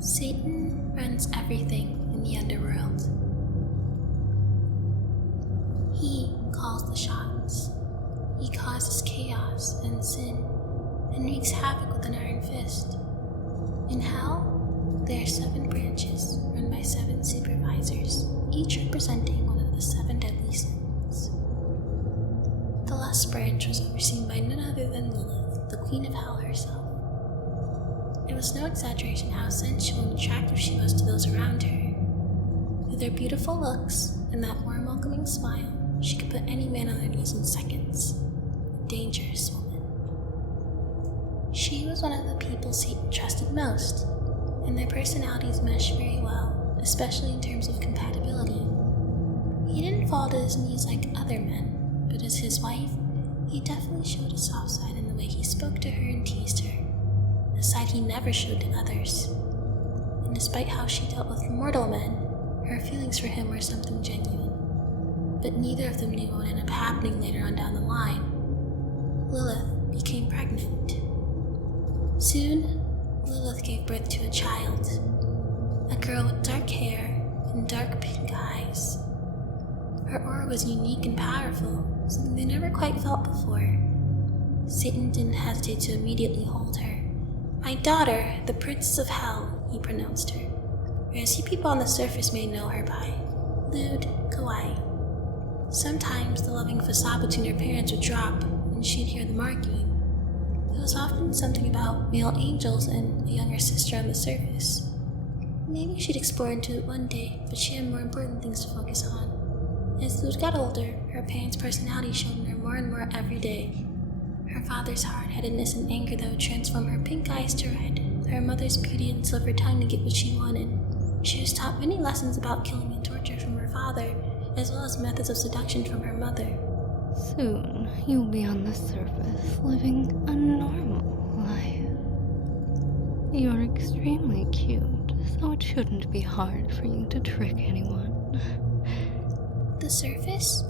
Satan runs everything in the underworld. He calls the shots. He causes chaos and sin and wreaks havoc with an iron fist. In hell, there are 7 branches run by 7 supervisors, each representing one of the 7 deadly sins. The last branch was overseen by none other than Lilith, the queen of hell herself. It was no exaggeration how sensual and attractive she was to those around her. With her beautiful looks and that warm, welcoming smile, she could put any man on their knees in seconds. A dangerous woman. She was one of the people Satan trusted most, and their personalities meshed very well, especially in terms of compatibility. He didn't fall to his knees like other men, but as his wife, he definitely showed a soft side in the way he spoke to her and teased her, a side he never showed to others. And despite how she dealt with mortal men, her feelings for him were something genuine. But neither of them knew what would end up happening later on down the line. Lilith became pregnant. Soon, Lilith gave birth to a child, a girl with dark hair and dark pink eyes. Her aura was unique and powerful, something they never quite felt before. Satan didn't hesitate to immediately hold her. "My daughter, the princess of hell," he pronounced her, or as you people on the surface may know her by, Kasy Kawaii. Sometimes the loving facade between her parents would drop, and she'd hear them arguing. It was often something about male angels and a younger sister on the surface. Maybe she'd explore into it one day, but she had more important things to focus on. As Lud got older, her parents' personality showed in her more and more every day. Her father's hard-headedness and anger that would transform her pink eyes to red, her mother's beauty and silver tongue to get what she wanted. She was taught many lessons about killing and torture from her father, as well as methods of seduction from her mother. Soon, you'll be on the surface, living a normal life. You're extremely cute, so it shouldn't be hard for you to trick anyone. The surface?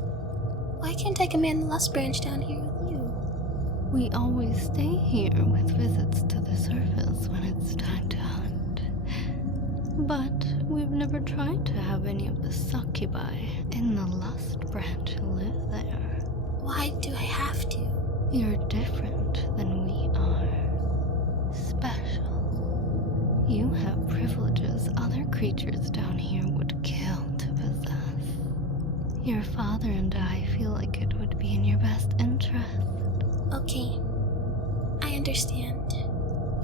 Why can't I command the last branch down here with you? We always stay here with visits to the surface when it's time to hunt. But we've never tried to have any of the succubi in the lust branch live there. Why do I have to? You're different than we are. Special. You have privileges other creatures down here would kill to possess. Your father and I feel like it would be in your best interest. Okay, I understand.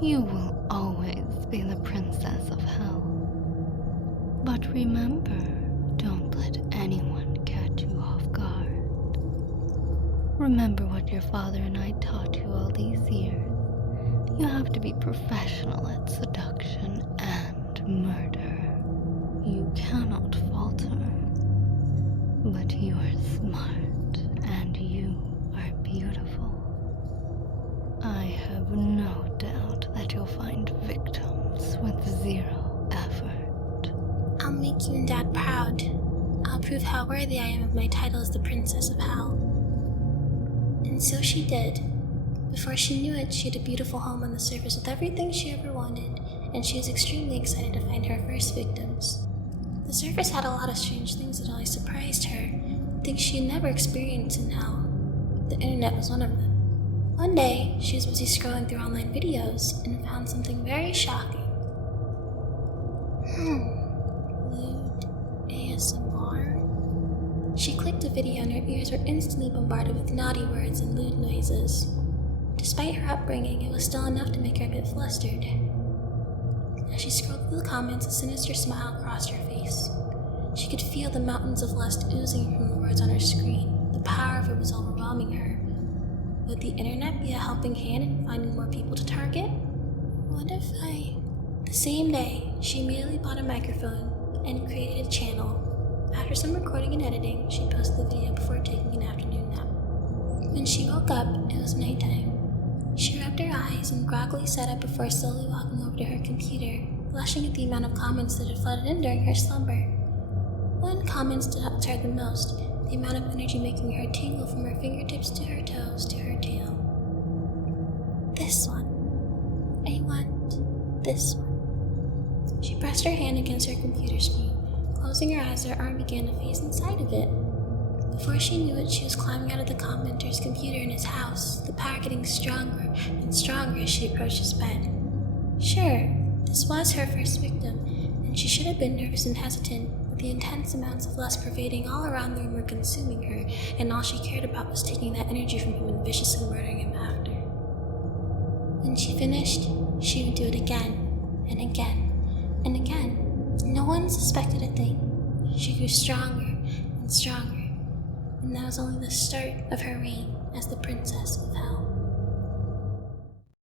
You will always be the princess of hell. But remember, don't let anyone catch you off guard. Remember what your father and I taught you all these years. You have to be professional at seduction and murder. You cannot falter. But you are smart, and you are beautiful. I have no doubt that you'll find victims with 0 effort. I'll make you and Dad proud. I'll prove how worthy I am of my title as the Princess of Hell. And so she did. Before she knew it, she had a beautiful home on the surface with everything she ever wanted, and she was extremely excited to find her first victims. The surface had a lot of strange things that always surprised her, things she had never experienced in hell. The internet was one of them. One day, she was busy scrolling through online videos and found something very shocking. Lewd ASMR? She clicked a video and her ears were instantly bombarded with naughty words and lewd noises. Despite her upbringing, it was still enough to make her a bit flustered. As she scrolled through the comments, a sinister smile crossed her face. She could feel the mountains of lust oozing from the words on her screen. The power of it was overwhelming her. Would the internet be a helping hand in finding more people to target? What if The same day, she immediately bought a microphone and created a channel. After some recording and editing, she posted the video before taking an afternoon nap. When she woke up, it was nighttime. She rubbed her eyes and groggily sat up before slowly walking over to her computer, blushing at the amount of comments that had flooded in during her slumber. One comment stood out to her the most, the amount of energy making her tingle from her fingertips to her toes to her tail. This one. I want this one. pressed her hand against her computer screen. Closing her eyes, her arm began to phase inside of it. Before she knew it, she was climbing out of the commenter's computer in his house, the power getting stronger and stronger as she approached his bed. Sure, this was her first victim, and she should have been nervous and hesitant, but the intense amounts of lust pervading all around the room were consuming her, and all she cared about was taking that energy from him and viciously murdering him after. When she finished, she would do it again, and again, and again. No one suspected a thing. She grew stronger and stronger, and that was only the start of her reign as the Princess of Hell.